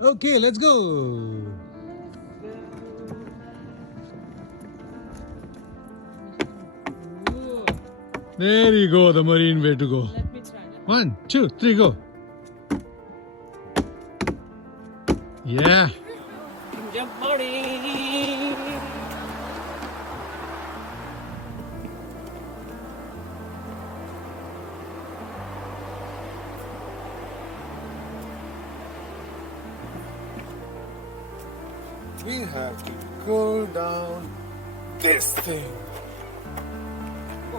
Okay, let's go. There you go, the marine way to go. Let me try. 1, 2, 3, go. Yeah. Jump money. We have to go down this thing.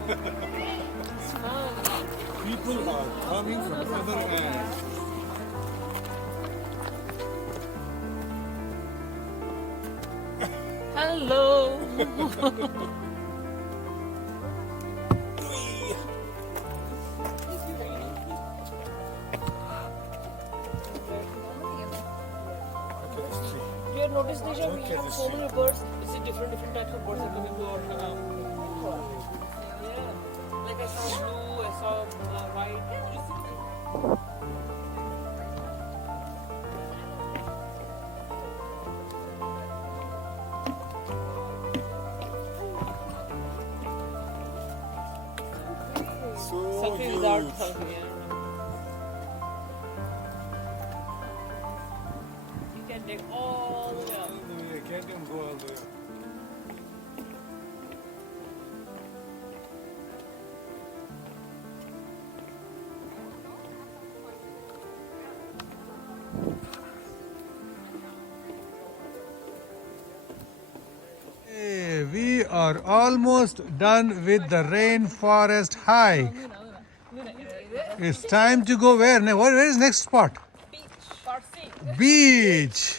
It's fun. People are coming from other end. Hello. You have noticed, Disha, we have so many birds. Is it different types of birds are coming to our yeah. Like I saw blue, I saw white. So Something huge. without something. You can take all the way up. I can't even go all the way up. Hey, we are almost done with the rainforest hike. It's time to go where? Where is next spot? Beach. Part C. Beach.